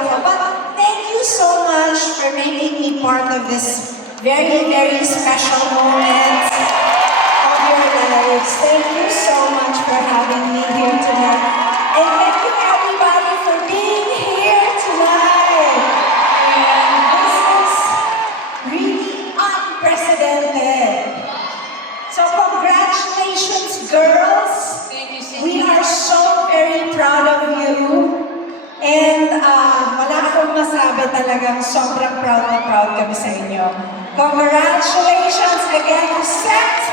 ako. But thank you so much for making me part of this very, very special moment of your lives. Thank you so much for having me here tonight. And thank you everybody for being here tonight. And this is really unprecedented. So congratulations, girls. We are so very proud of you. And wala akong masabi, talagang sobrang proud na proud kami sa inyo. Congratulations again to Sex